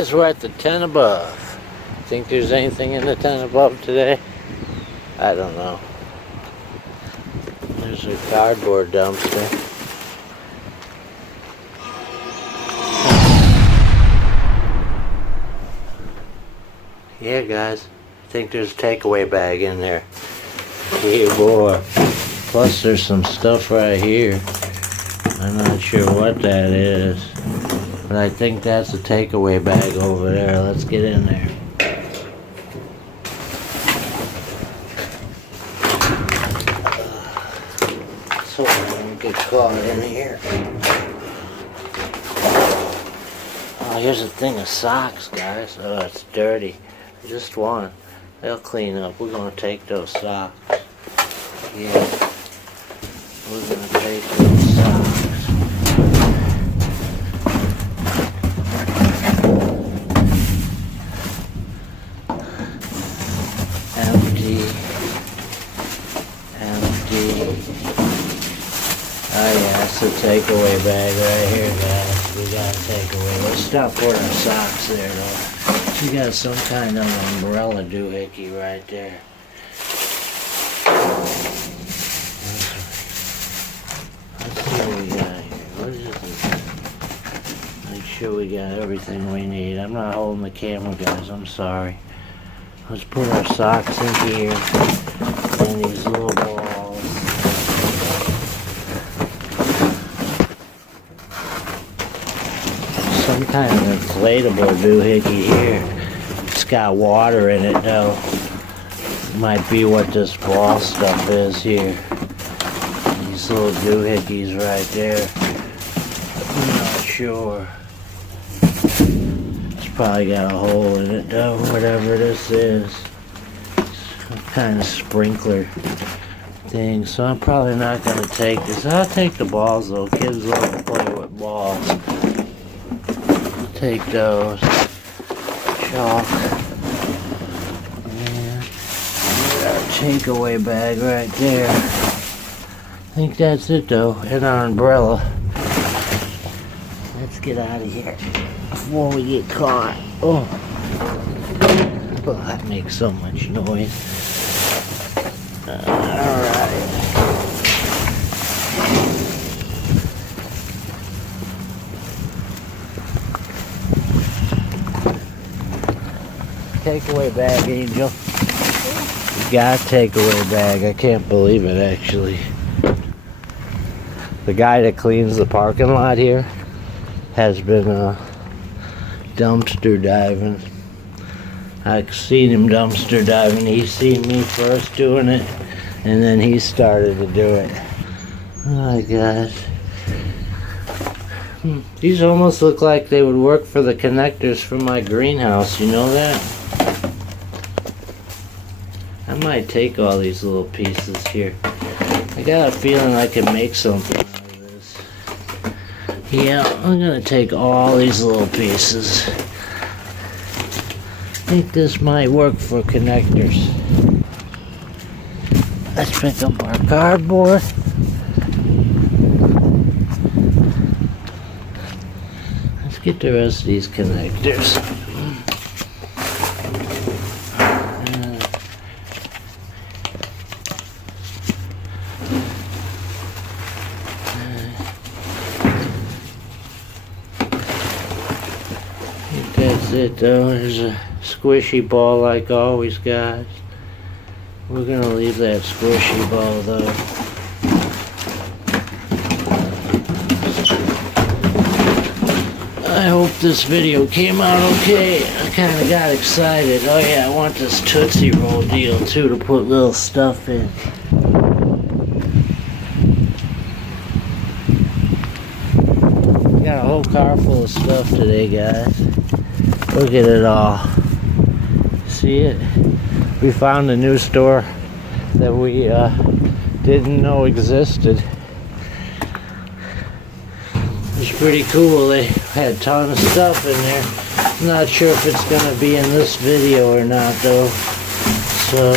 guys, we're at the 10 above. Think there's anything in the 10 above today? I don't know. There's a cardboard dumpster. Yeah, guys, I think there's a takeaway bag in there. Yeah, boy. Plus there's some stuff right here. I'm not sure what that is, but I think that's a takeaway bag over there. Let's get in there. So I don't get caught in here. Oh, here's a thing of socks, guys. Oh, it's dirty. Just one. They'll clean up. We're gonna take those socks. Yeah. We're gonna take those socks. Empty. Oh yeah, it's a takeaway bag right here, guys. We got a takeaway. Let's stop putting our socks there, though. We got some kind of umbrella doohickey right there. Let's see what we got here. What is this? Make sure we got everything we need. I'm not holding the camera, guys. I'm sorry. Let's put our socks in here and these little balls. Some kind of inflatable doohickey here. It's got water in it though. Might be what this ball stuff is here. These little doohickeys right there. I'm not sure. It's probably got a hole in it though, whatever this is. Some kind of sprinkler thing. So I'm probably not going to take this. I'll take the balls though. Kids love to play with balls. Take those. Chalk. And our takeaway bag right there. I think that's it though. And our umbrella. Let's get out of here before we get caught. Oh, that makes so much noise. Alright. Takeaway bag, Angel. You got a takeaway bag. I can't believe it, actually. The guy that cleans the parking lot here has been dumpster diving. I've seen him dumpster diving. He's seen me first doing it, and then he started to do it. Oh my gosh. These almost look like they would work for the connectors for my greenhouse. You know that? I might take all these little pieces here. I got a feeling I can make something out of this. Yeah, I'm gonna take all these little pieces. I think this might work for connectors. Let's pick up our cardboard. Let's get the rest of these connectors. That's it though. There's a squishy ball like always, guys. We're gonna leave that squishy ball though. I hope this video came out okay. I kinda got excited. Oh yeah, I want this Tootsie Roll deal too to put little stuff in. Got a whole car full of stuff today, guys. Look at it all. See it? We found a new store that we didn't know existed. It's pretty cool. They had a ton of stuff in there. I'm not sure if it's going to be in this video or not though. So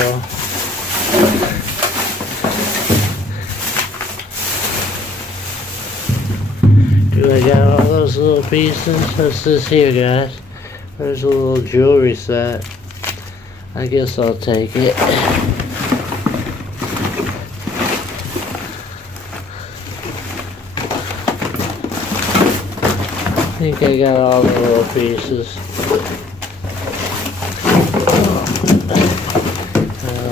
do I got all those little pieces? What's this here, guys? There's a little jewelry set. I guess I'll take it. I think I got all the little pieces.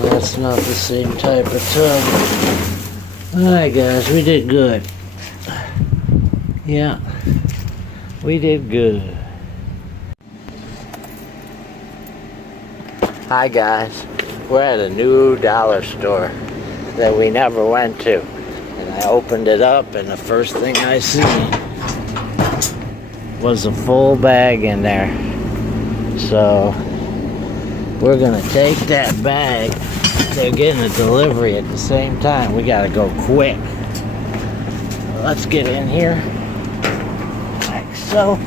That's not the same type of tub. Alright guys, we did good. Yeah, we did good. Hi guys, we're at a new dollar store that we never went to. And I opened it up and the first thing I see was a full bag in there. So we're gonna take that bag. They're getting a delivery at the same time. We gotta go quick. Let's get in here. Like so.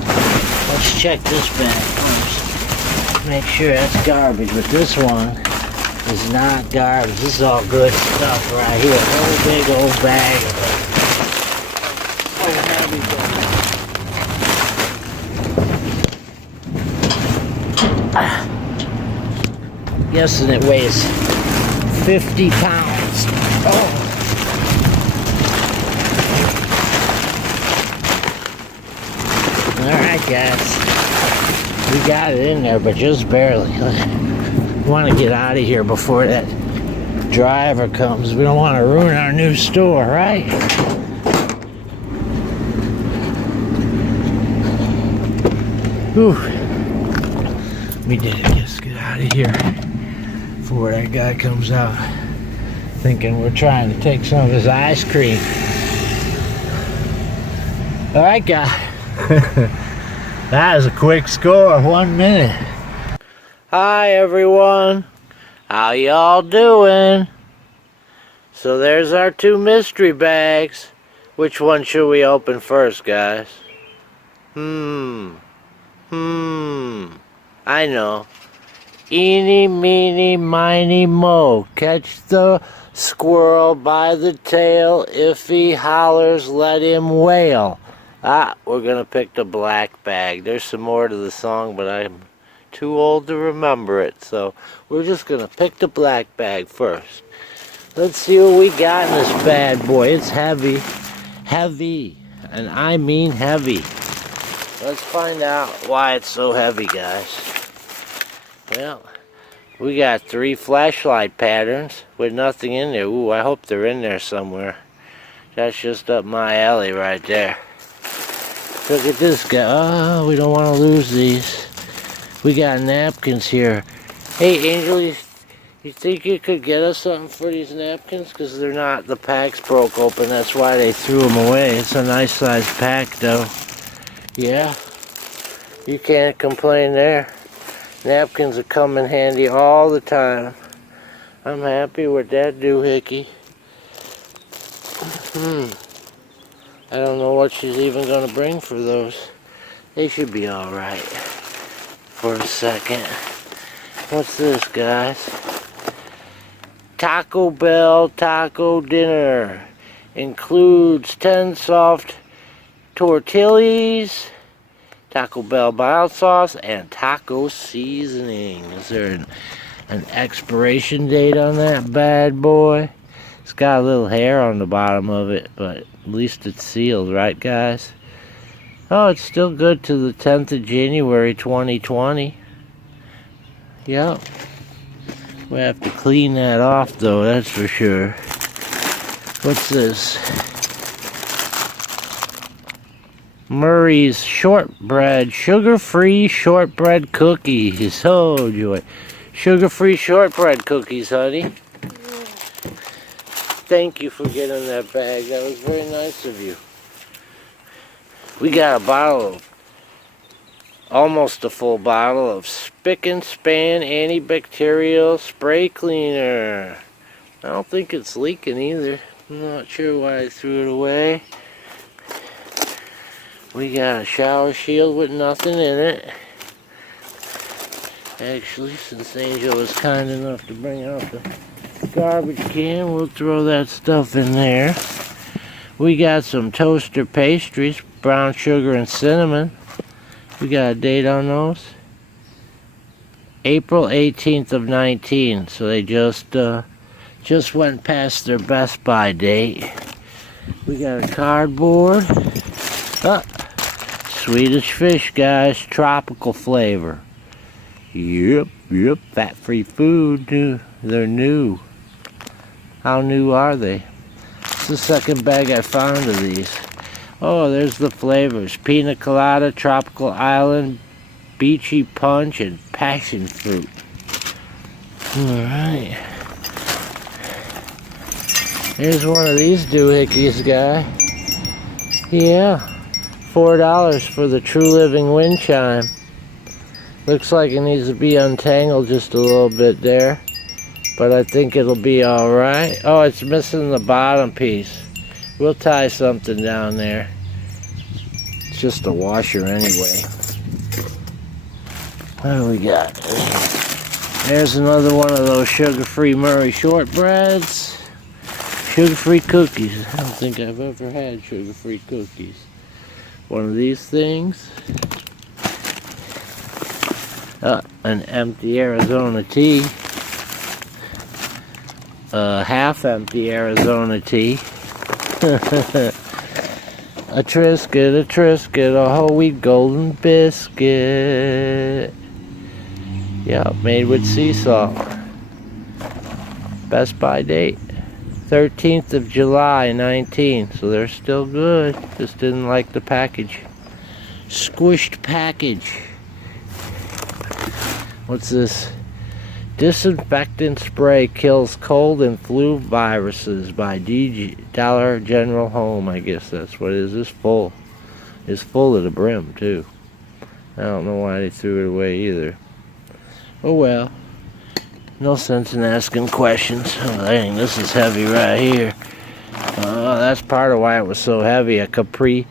Let's check this bag first. Make sure that's garbage, but this one is not garbage. This is all good stuff right here. A whole big old bag of it. So heavy, guessing it weighs 50 pounds. Oh. Alright guys, we got it in there, but just barely. We want to get out of here before that driver comes. We don't want to ruin our new store, right? Whew. We did it. Let's get out of here before that guy comes out thinking we're trying to take some of his ice cream. Alright guy. That is a quick score, 1 minute. Hi everyone. How y'all doing? So there's our 2 mystery bags. Which one should we open first, guys? I know. Eeny, meeny, miny, mo. Catch the squirrel by the tail. If he hollers, let him wail. We're gonna pick the black bag. There's some more to the song, but I'm too old to remember it. So we're just gonna pick the black bag first. Let's see what we got in this bad boy. It's heavy. Heavy. And I mean heavy. Let's find out why it's so heavy, guys. Well, we got 3 flashlight patterns with nothing in there. Ooh, I hope they're in there somewhere. That's just up my alley right there. Look at this guy. Oh, we don't want to lose these. We got napkins here. Hey, Angel, you think you could get us something for these napkins? Because they're not, the packs broke open. That's why they threw them away. It's a nice size pack, though. Yeah, you can't complain there. Napkins will come in handy all the time. I'm happy with that doohickey. I don't know what she's even going to bring for those. They should be alright. For a second. What's this, guys? Taco Bell Taco Dinner. Includes 10 soft tortillas, Taco Bell mild sauce, and taco seasoning. Is there an expiration date on that bad boy? It's got a little hair on the bottom of it, but at least it's sealed, right guys? Oh, it's still good to the 10th of January 2020. Yep. We have to clean that off though, that's for sure. What's this? Murray's shortbread, sugar-free shortbread cookies. Oh joy. Sugar-free shortbread cookies, honey. Thank you for getting that bag. That was very nice of you. We got a bottle of, almost a full bottle of Spick and Span antibacterial spray cleaner. I don't think it's leaking either. I'm not sure why I threw it away. We got a shower shield with nothing in it. Actually, since Angel was kind enough to bring out the garbage can, we'll throw that stuff in there. We got some toaster pastries, brown sugar and cinnamon. We got a date on those. April 18th of 19. So they just went past their Best Buy date. We got a cardboard. Swedish fish, guys. Tropical flavor. Yep. Fat-free food. They're new. How new are they? It's the second bag I found of these. Oh, there's the flavors. Pina colada, tropical island, beachy punch, and passion fruit. Alright. Here's one of these doohickeys, guy. Yeah. $4 for the True Living wind chime. Looks like it needs to be untangled just a little bit there. But I think it'll be alright. Oh, it's missing the bottom piece. We'll tie something down there. It's just a washer anyway. What do we got? There's another one of those sugar-free Murray shortbreads. Sugar-free cookies. I don't think I've ever had sugar-free cookies. One of these things. An empty Arizona tea. Half-empty Arizona tea. A Triscuit, a whole wheat golden biscuit. Yeah, made with sea salt. Best Buy date, 13th of July, 19. So they're still good. Just didn't like the package. Squished package. What's this? Disinfectant spray kills cold and flu viruses by Dollar General Home. I guess that's what it is. It's full. It's full to the brim, too. I don't know why they threw it away either. Oh well. No sense in asking questions. Oh, dang, this is heavy right here. That's part of why it was so heavy. A Capri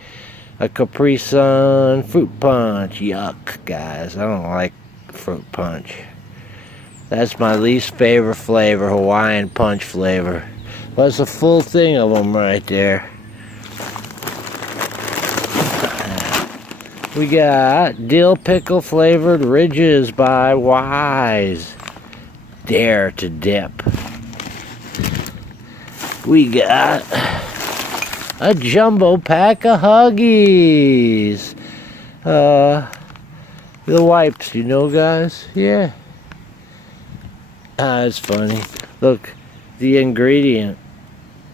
Sun fruit punch. Yuck, guys. I don't like fruit punch. That's my least favorite flavor, Hawaiian punch flavor. Well, it's a full thing of them right there. We got dill pickle flavored ridges by Wise. Dare to dip. We got a jumbo pack of Huggies. The wipes, you know, guys? Yeah. It's funny. Look, the ingredient.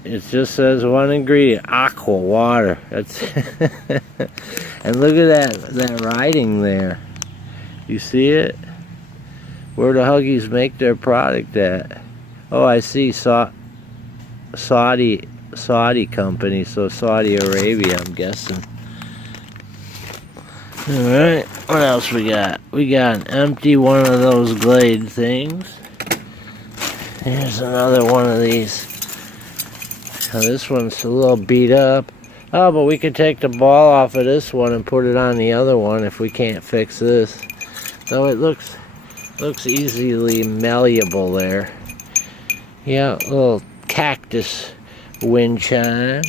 It just says one ingredient, aqua water. That's and look at that writing there. You see it? Where the Huggies make their product at? Oh, I see. Saudi company, so Saudi Arabia, I'm guessing. Alright, what else we got? We got an empty one of those Glade things. Here's another one of these. Now this one's a little beat up. Oh, but we could take the ball off of this one and put it on the other one if we can't fix this. So it looks easily malleable there. Yeah, a little cactus wind chime.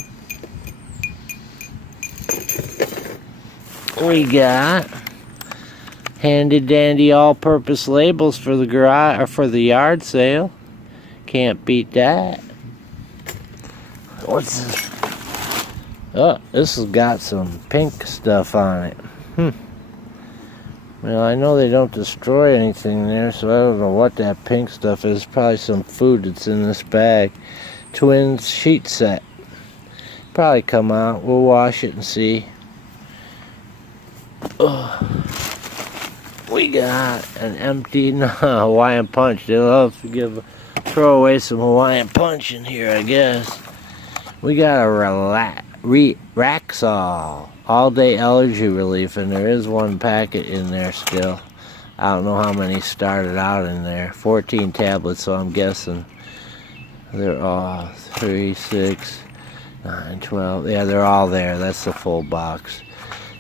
We got handy dandy all-purpose labels for the garage or for the yard sale. Can't beat that. What's this? Oh, this has got some pink stuff on it. Well, I know they don't destroy anything there, so I don't know what that pink stuff is. Probably some food that's in this bag. Twins sheet set. Probably come out. We'll wash it and see. We got an empty Hawaiian punch. They love to throw away some Hawaiian punch in here, I guess. We got a Raxol all-day allergy relief, and there is one packet in there still. I don't know how many started out in there. 14 tablets, so I'm guessing they're all 3, 6, 9, 12. Yeah, they're all there. That's the full box.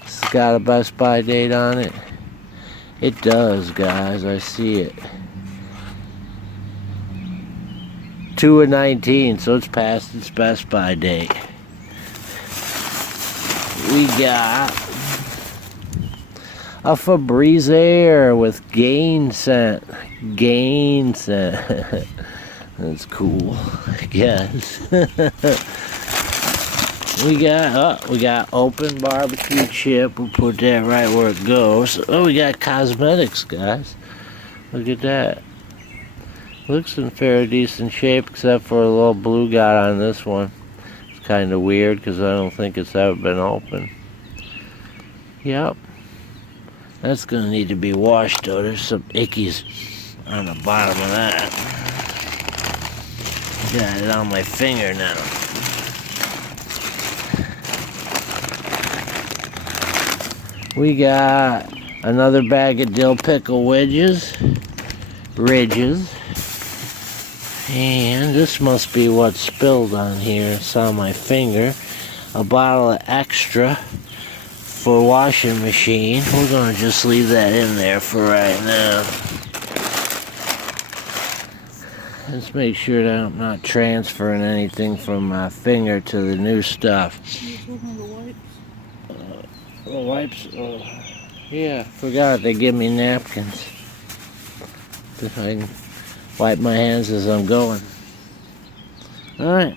It's got a Best Buy date on it. It does, guys. I see it. 2/19, so it's past its Best Buy date. We got A Febreze Air with gain scent. Gain scent. That's cool, I guess. we got open barbecue chip. We'll put that right where it goes. Oh, we got cosmetics, guys. Look at that. Looks in fairly decent shape, except for a little blue dot on this one. It's kind of weird because I don't think it's ever been open. Yep. That's going to need to be washed, though. There's some ickies on the bottom of that. Got it on my finger now. We got another bag of dill pickle ridges. And this must be what spilled on here. It's on my finger. A bottle of extra for washing machine. We're going to just leave that in there for right now. Let's make sure that I'm not transferring anything from my finger to the new stuff. The wipes? Oh, yeah, forgot they give me napkins. I can wipe my hands as I'm going. Alright.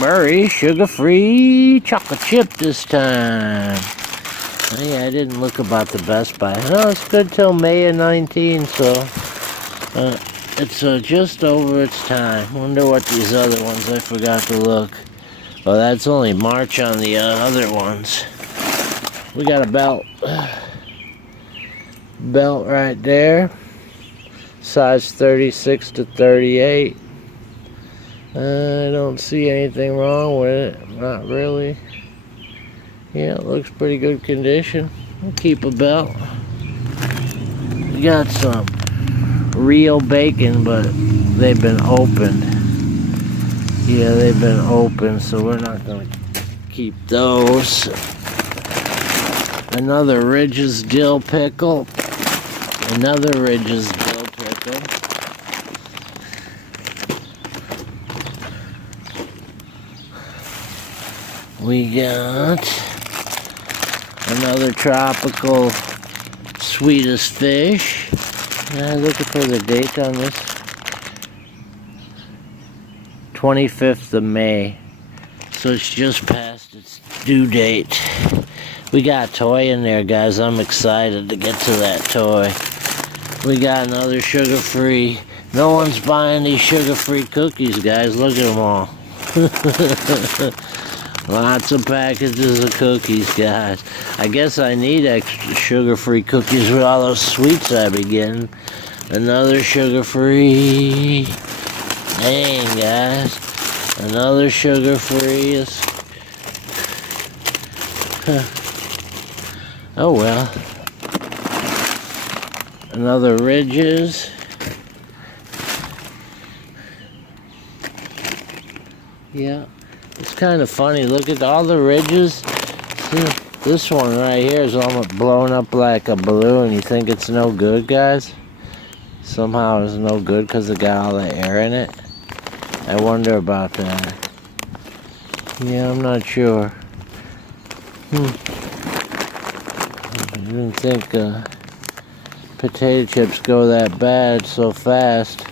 Murray sugar-free chocolate chip this time. Oh, yeah, I didn't look about the Best Buy. No, it's good till May of 19, so it's just over its time. Wonder what these other ones, I forgot to look. Well, that's only March on the other ones. We got a belt. Belt right there. Size 36 to 38. I don't see anything wrong with it. Not really. Yeah, it looks pretty good condition. We'll keep a belt. We got some real bacon, but they've been opened. Yeah, they've been opened, so we're not going to keep those. Another Ridge's dill pickle. Another Ridge's dill pickle. We got another tropical sweetest fish. Looking for the date on this. 25th of May. So it's just past its due date. We got a toy in there, guys. I'm excited to get to that toy. We got another sugar-free. No one's buying these sugar-free cookies, guys. Look at them all. Lots of packages of cookies, guys. I guess I need extra sugar-free cookies with all those sweets I be getting. Another sugar-free. Dang, guys. Another sugar-free. Oh, well. Another Ridges. Yeah. It's kind of funny. Look at all the ridges. See, this one right here is almost blown up like a balloon. You think it's no good, guys? Somehow it's no good because it got all the air in it. I wonder about that. Yeah, I'm not sure. I didn't think potato chips go that bad so fast.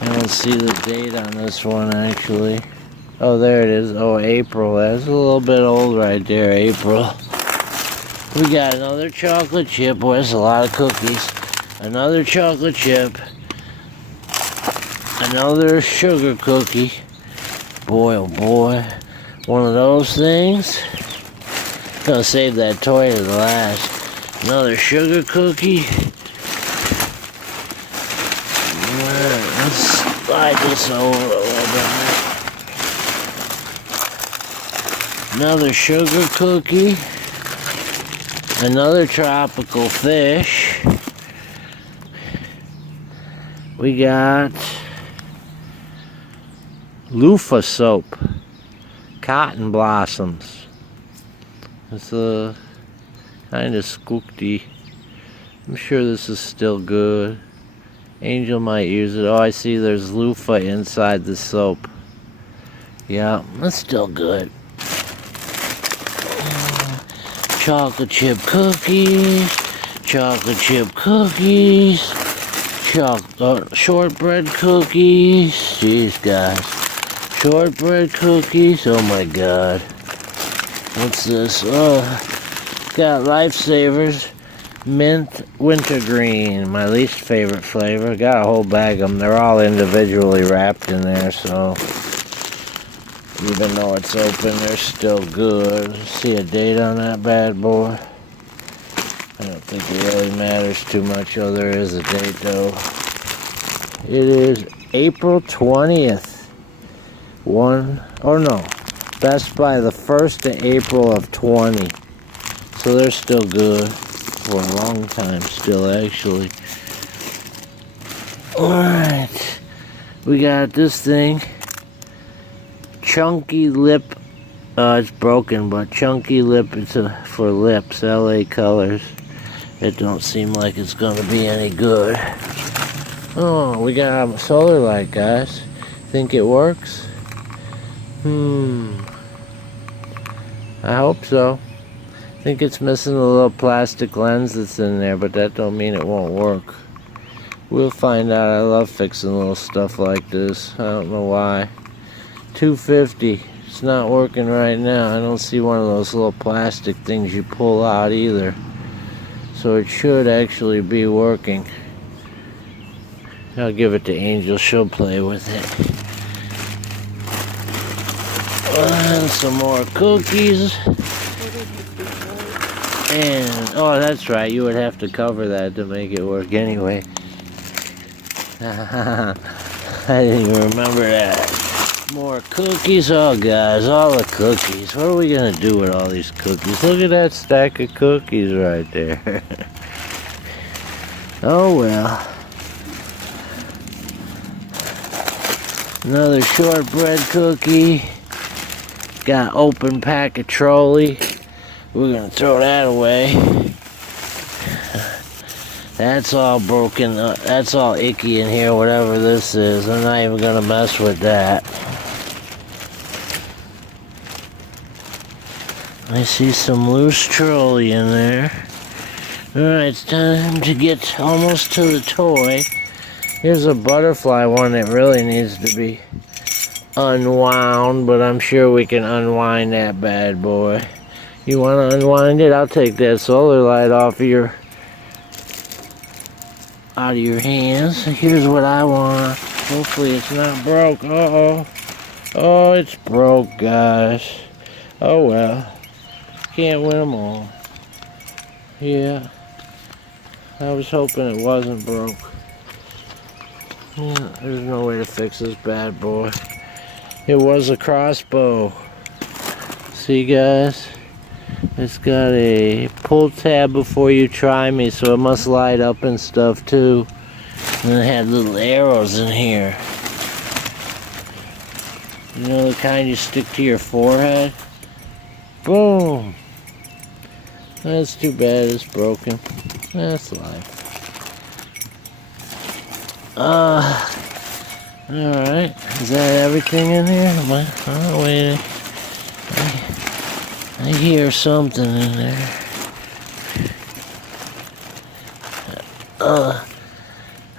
I don't see the date on this one, actually. Oh, there it is. Oh, April. That's a little bit old right there, April. We got another chocolate chip. Boy, that's a lot of cookies. Another chocolate chip. Another sugar cookie. Boy, oh boy. One of those things. Gonna save that toy to the last. Another sugar cookie. Alright, let's slide this over a little bit. Another sugar cookie. Another tropical fish. We got loofah soap. Cotton blossoms. It's a kind of squookty. I'm sure this is still good. Angel might use it. Oh, I see there's loofah inside the soap. Yeah, that's still good. chocolate chip cookies, chocolate chip cookies, shortbread cookies. Jeez, guys. Shortbread cookies. Oh my god. What's this? Oh, got Lifesavers mint wintergreen, my least favorite flavor. Got a whole bag of them. They're all individually wrapped in there, so even though it's open, they're still good. See a date on that bad boy? I don't think it really matters too much. Oh, there is a date though. It is April 20th. Best by the 1st of April of 20. So they're still good for a long time still, actually. Alright. We got this thing. Chunky Lip. It's broken, but Chunky Lip, it's for lips, LA Colors. It don't seem like it's gonna be any good. Oh, we got a solar light, guys. Think it works? I hope so. I think it's missing a little plastic lens that's in there, but that don't mean it won't work. We'll find out. I love fixing little stuff like this. I don't know why. $2.50. It's not working right now. I don't see one of those little plastic things you pull out either. So it should actually be working. I'll give it to Angel. She'll play with it. And some more cookies. And, oh, that's right. You would have to cover that to make it work anyway. I didn't even remember that. More cookies. Oh, guys, all the cookies. What are we going to do with all these cookies? Look at that stack of cookies right there. Oh, well. Another shortbread cookie. Got open pack of trolley. We're going to throw that away. That's all broken. That's all icky in here, whatever this is. I'm not even going to mess with that. I see some loose trolley in there. Alright, it's time to get almost to the toy. Here's a butterfly one that really needs to be unwound, but I'm sure we can unwind that bad boy. You want to unwind it? I'll take that solar light off of your hands. Here's what I want. Hopefully it's not broke. Uh-oh. Oh, it's broke, guys. Oh, well. Can't win them all. Yeah. I was hoping it wasn't broke. Yeah, there's no way to fix this bad boy. It was a crossbow. See, guys? It's got a pull tab before you try me, so it must light up and stuff too. And it had little arrows in here. You know the kind you stick to your forehead? Boom! That's too bad it's broken. That's life. Alright. Is that everything in here? Oh, wait. I hear something in there.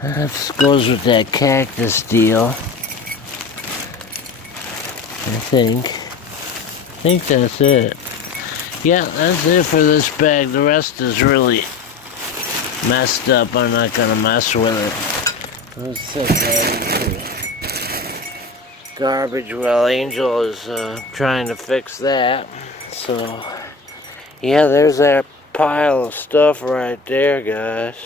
That goes with that cactus deal. I think that's it. Yeah, that's it for this bag. The rest is really messed up. I'm not gonna mess with it. Let's set that into garbage. Well, Angel is trying to fix that. So, yeah, there's that pile of stuff right there, guys.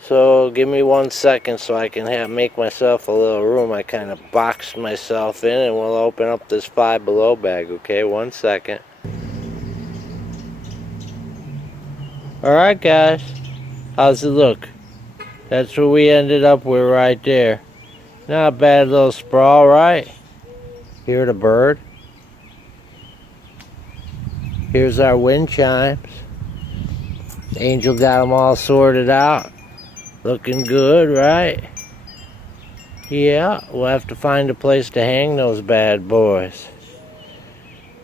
So, give me 1 second so I can make myself a little room. I kind of boxed myself in, and we'll open up this Five Below bag, okay? 1 second. Alright, guys. How's it look? That's what we ended up with right there. Not a bad little sprawl, right? Hear the bird? Here's our wind chimes. Angel got them all sorted out. Looking good, right? Yeah, we'll have to find a place to hang those bad boys.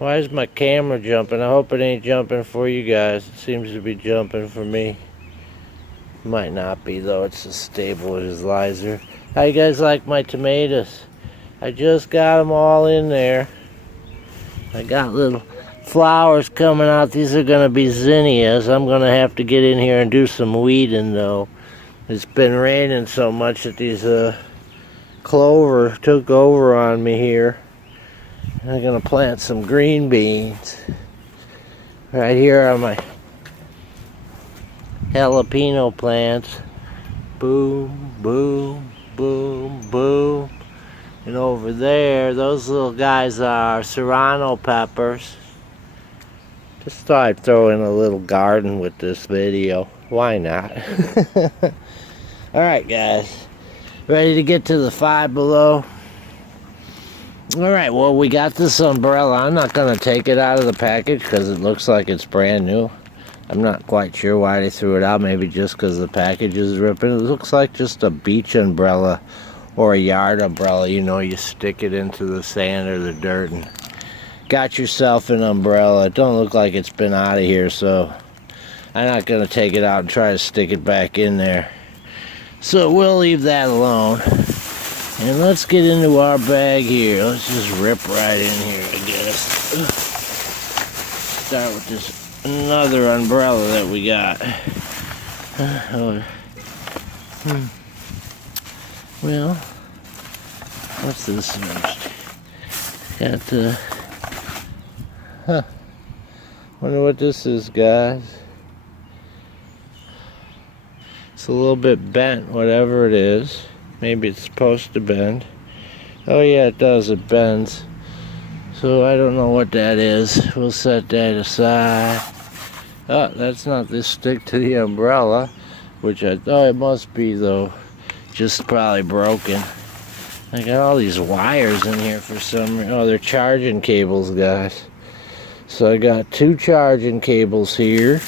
Why is my camera jumping? I hope it ain't jumping for you guys. It seems to be jumping for me. Might not be though, it's as stable as Lizer. How you guys like my tomatoes? I just got them all in there. I got little flowers coming out. These are gonna be zinnias. I'm gonna have to get in here and do some weeding though. It's been raining so much that these clover took over on me here. I'm gonna plant some green beans. Right here are my jalapeno plants. Boom, boom, boom, boom. And over there, those little guys are serrano peppers. Just thought I'd throw in a little garden with this video. Why not? Alright guys, ready to get to the Five Below? Alright, well we got this umbrella. I'm not going to take it out of the package because it looks like it's brand new. I'm not quite sure why they threw it out, maybe just because the package is ripping. It looks like just a beach umbrella or a yard umbrella. You know, you stick it into the sand or the dirt and got yourself an umbrella. It don't look like it's been out of here, so I'm not going to take it out and try to stick it back in there. So we'll leave that alone. And let's get into our bag here. Let's just rip right in here, I guess. Start with this another umbrella that we got. Well, what's this first? Got wonder what this is, guys. It's a little bit bent, whatever it is. Maybe it's supposed to bend. Oh yeah, it does, it bends. So I don't know what that is. We'll set that aside. Oh, that's not this stick to the umbrella, which I thought it must be though. Just probably broken. I got all these wires in here for some reason. Oh, they're charging cables, guys. So I got 2 charging cables here,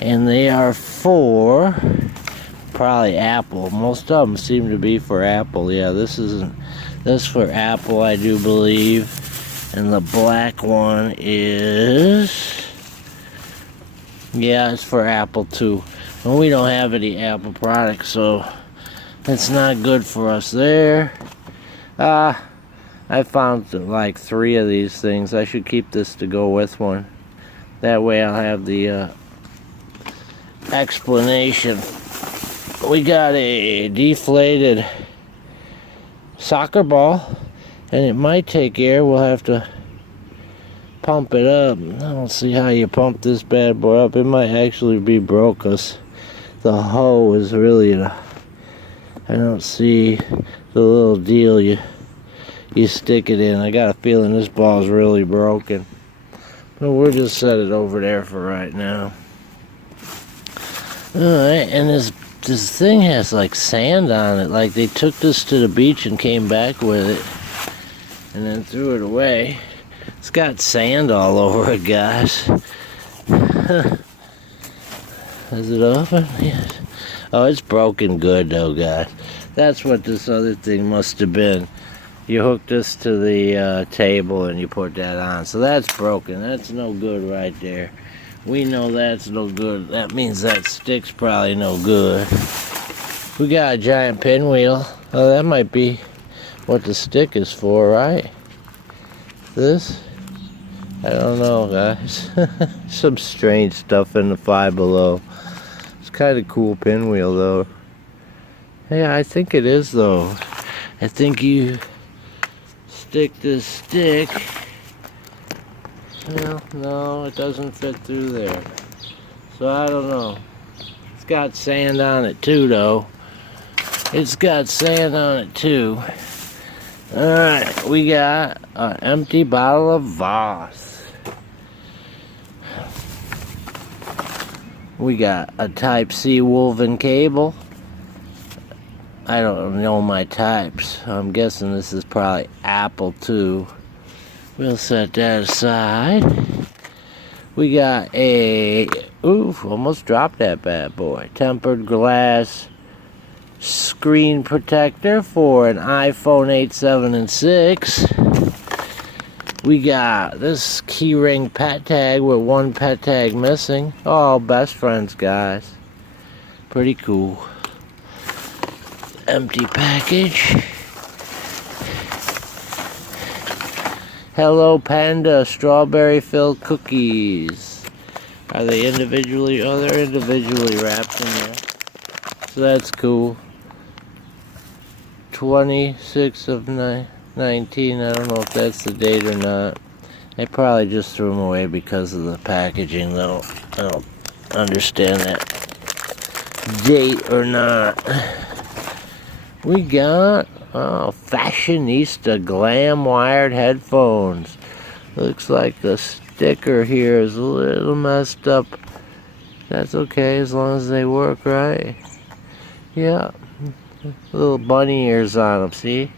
and they are for probably Apple. Most of them seem to be for Apple. Yeah, this isn't. This for Apple, I do believe. And the black one is, yeah, it's for Apple too. And we don't have any Apple products, so it's not good for us there. I found like 3 of these things. I should keep this to go with one. That way I'll have the explanation. We got a deflated soccer ball, and it might take air. We'll have to pump it up. I don't see how you pump this bad boy up. It might actually be broke because the hole is really I don't see the little deal you stick it in. I got a feeling this ball is really broken, but we'll just set it over there for right now. Alright, and this thing has like sand on it. Like they took this to the beach and came back with it and then threw it away. It's got sand all over it, guys. Is it open? Yes. Oh, it's broken good though, guys. That's what this other thing must have been. You hook this to the table and you put that on. So that's broken. That's no good right there. We know that's no good. That means that stick's probably no good. We got a giant pinwheel. Oh, that might be what the stick is for, right? This? I don't know, guys. Some strange stuff in the Five Below. It's kind of cool pinwheel, though. Yeah, I think it is, though. I think you stick this stick. Well, no, it doesn't fit through there. So I don't know. It's got sand on it too, though. It's got sand on it too. Alright, we got an empty bottle of Voss. We got a Type-C woven cable. I don't know my types. I'm guessing this is probably Apple too. We'll set that aside. We got a, oof, almost dropped that bad boy. Tempered glass screen protector for an iPhone 8, 7, and 6. We got this keyring pet tag with one pet tag missing. Oh, best friends, guys. Pretty cool. Empty package. Hello Panda strawberry filled cookies. Are they individually? Oh, they're individually wrapped in there. So that's cool. 26 of 19. I don't know if that's the date or not. I probably just threw them away because of the packaging, though. I don't understand that date or not. We got Fashionista Glam wired headphones. Looks like the sticker here is a little messed up. That's okay as long as they work, right? Yeah. Little bunny ears on them, see?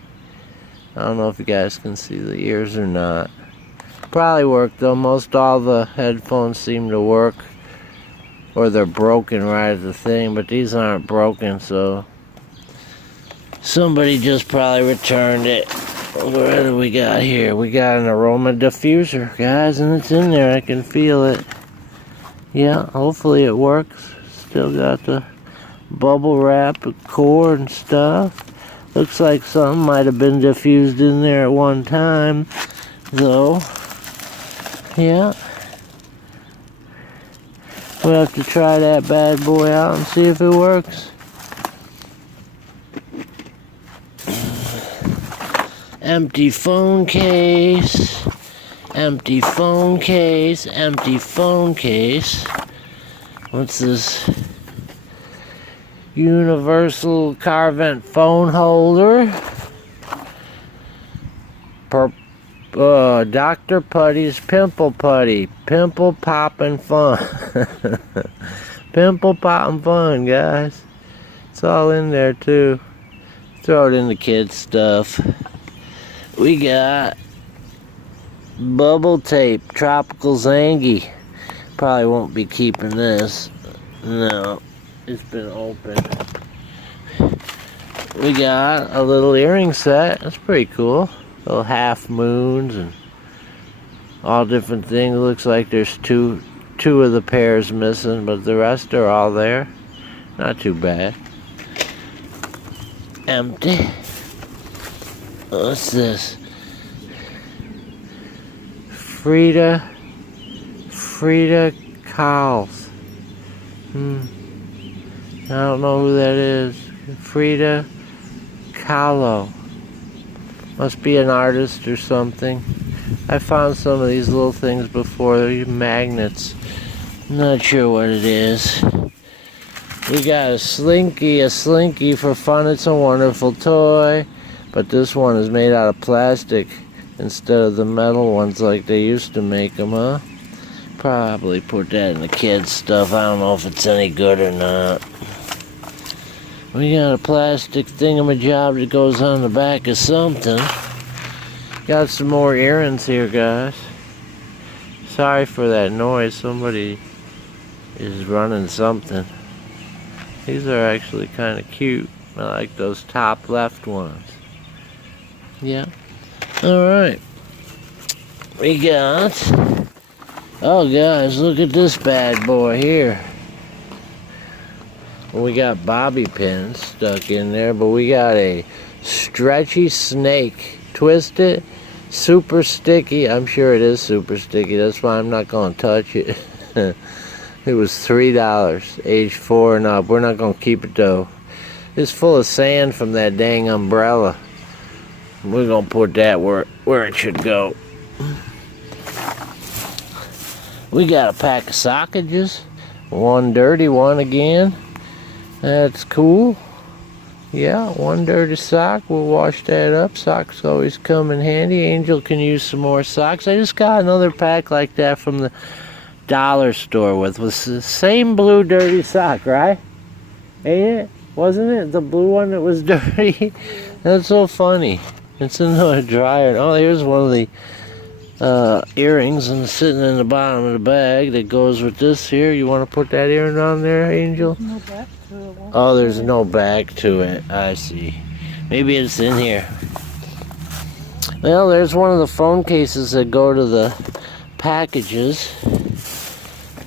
I don't know if you guys can see the ears or not. Probably work though. Most all the headphones seem to work. Or they're broken right at the thing, but these aren't broken, so somebody just probably returned it. What do we got here? We got an aroma diffuser, guys, and it's in there. I can feel it. Yeah, hopefully it works. Still got the bubble wrap, cord and stuff. Looks like something might have been diffused in there at one time, though. Yeah. We'll have to try that bad boy out and see if it works. Empty phone case. Empty phone case. Empty phone case. What's this? Universal car vent phone holder. Dr. Putty's Pimple Putty. Pimple poppin' fun. Pimple poppin' fun, guys. It's all in there, too. Throw it in the kids' stuff. We got bubble tape. Tropical Zangy. Probably won't be keeping this. No. It's been open. We got a little earring set. That's pretty cool. Little half moons and all different things. Looks like there's two of the pairs missing, but the rest are all there. Not too bad. Empty. What's this? Frida Kahlo. I don't know who that is. Frida Kahlo. Must be an artist or something. I found some of these little things before. They're magnets. Not sure what it is. We got a slinky. A slinky for fun. It's a wonderful toy. But this one is made out of plastic instead of the metal ones like they used to make them, huh? Probably put that in the kids' stuff. I don't know if it's any good or not. We got a plastic thingamajob that goes on the back of something. Got some more earrings here, guys. Sorry for that noise. Somebody is running something. These are actually kind of cute. I like those top left ones. Yeah. Alright. We got... Oh, guys, look at this bad boy here. We got bobby pins stuck in there, but we got a stretchy snake. Twist it. Super sticky. I'm sure it is super sticky. That's why I'm not going to touch it. It was $3, age 4 and up. We're not going to keep it, though. It's full of sand from that dang umbrella. We're going to put that where it should go. We got a pack of sockages. One dirty one again. That's cool. Yeah, one dirty sock. We'll wash that up. Socks always come in handy. Angel can use some more socks. I just got another pack like that from the dollar store with the same blue dirty sock, right? Ain't it? Wasn't it the blue one that was dirty? That's so funny. It's in the dryer. Oh, here's one of the earrings and sitting in the bottom of the bag that goes with this here. You want to put that earring on there, Angel? No back to it. Oh, there's no back to it. I see. Maybe it's in here. Well, there's one of the phone cases that go to the packages.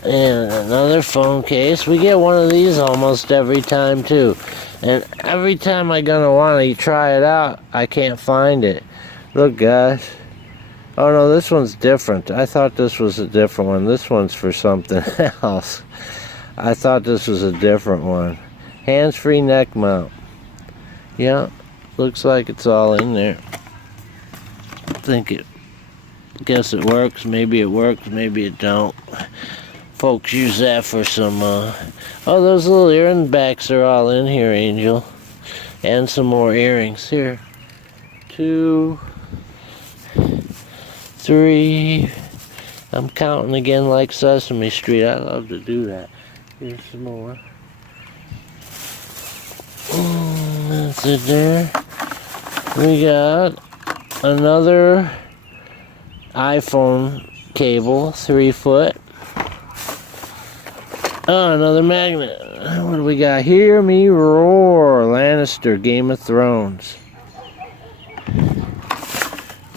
And another phone case. We get one of these almost every time too. And every time I'm gonna want to try it out, I can't find it. Look, guys. Oh no, this one's different. I thought this was a different one. This one's for something else. I thought this was a different one. Hands-free neck mount. Yeah, looks like it's all in there. Guess it works. Maybe it works, maybe it don't. Folks use that for some, oh, those little earring backs are all in here, Angel. And some more earrings. Here. 2, 3. I'm counting again like Sesame Street. I love to do that. Here's some more. That's it there. We got another iPhone cable, 3 foot. Oh, another magnet. What do we got? Hear Me Roar, Lannister, Game of Thrones.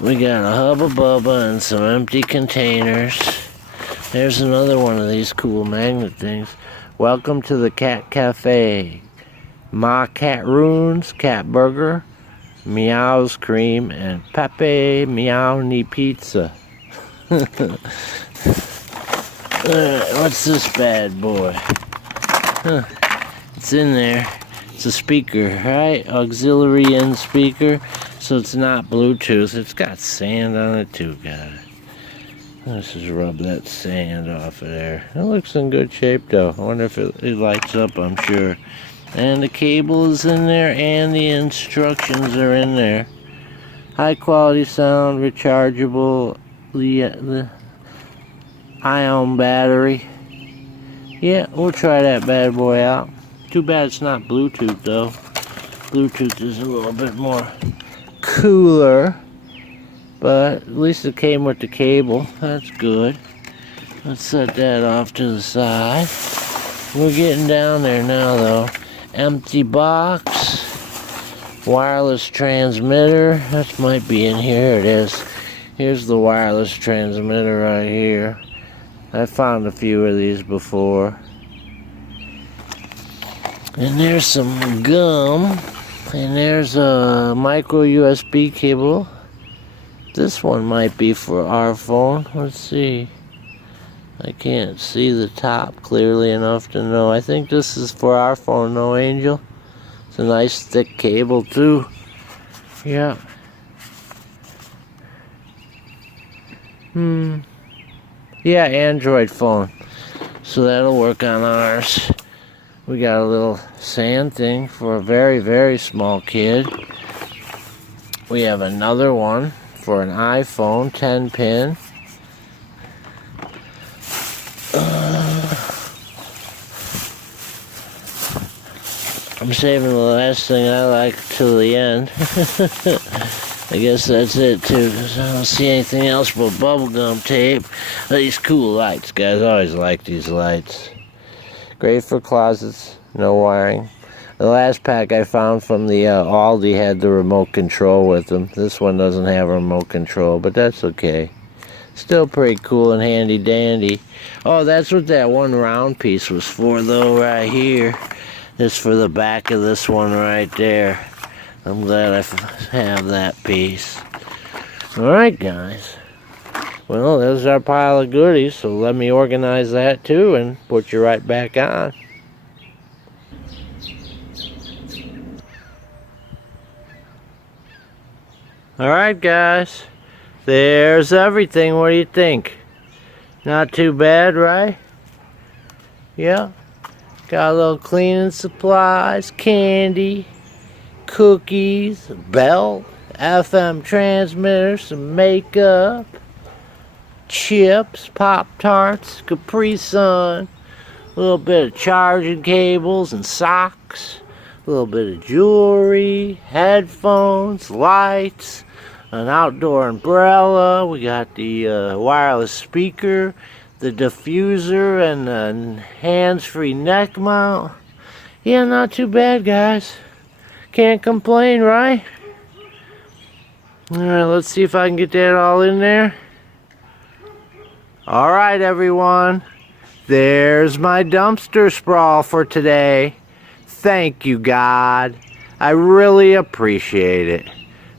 We got a Hubba Bubba and some empty containers. There's another one of these cool magnet things. Welcome to the Cat Cafe. Ma Cat Runes, Cat Burger, Meow's Cream, and Pepe Meow Ni Pizza. Alright, what's this bad boy? Huh. It's in there. It's a speaker, right? Auxiliary in speaker. So it's not Bluetooth. It's got sand on it too, guys. Let's just rub that sand off of there. It looks in good shape though. I wonder if it lights up, I'm sure. And the cable is in there and the instructions are in there. High quality sound, rechargeable, the ion battery. Yeah, we'll try that bad boy out. Too bad it's not Bluetooth though. Bluetooth is a little bit more cooler. But at least it came with the cable. That's good. Let's set that off to the side. We're getting down there now though. Empty box. Wireless transmitter. That might be in here. It is. Here's the wireless transmitter right here. I found a few of these before. And there's some gum. And there's a micro USB cable. This one might be for our phone. Let's see. I can't see the top clearly enough to know. I think this is for our phone, no, Angel? It's a nice thick cable too. Yeah. Yeah, Android phone. So that'll work on ours. We got a little sand thing for a very, very small kid. We have another one for an iPhone 10 pin. I'm saving the last thing I like till the end. I guess that's it too, because I don't see anything else but bubblegum tape. These cool lights, guys. I always like these lights. Great for closets, no wiring. The last pack I found from the Aldi had the remote control with them. This one doesn't have a remote control, but that's okay. Still pretty cool and handy dandy. Oh, that's what that one round piece was for though, right here. It's for the back of this one right there. I'm glad I have that piece. Alright, guys. Well, there's our pile of goodies, so let me organize that too and put you right back on. Alright, guys. There's everything. What do you think? Not too bad, right? Yeah. Got a little cleaning supplies, candy, cookies, a belt, FM transmitter, some makeup, chips, Pop-Tarts, Capri Sun, a little bit of charging cables and socks, a little bit of jewelry, headphones, lights, an outdoor umbrella. We got the wireless speaker, the diffuser, and the hands-free neck mount. Yeah, not too bad, guys. Can't complain, right? Alright, let's see if I can get that all in there. Alright, everyone. There's my dumpster sprawl for today. Thank you, God. I really appreciate it.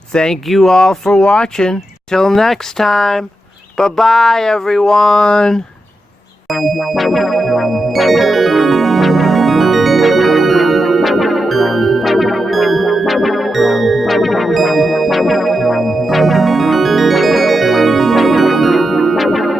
Thank you all for watching. Till next time. Bye-bye, everyone.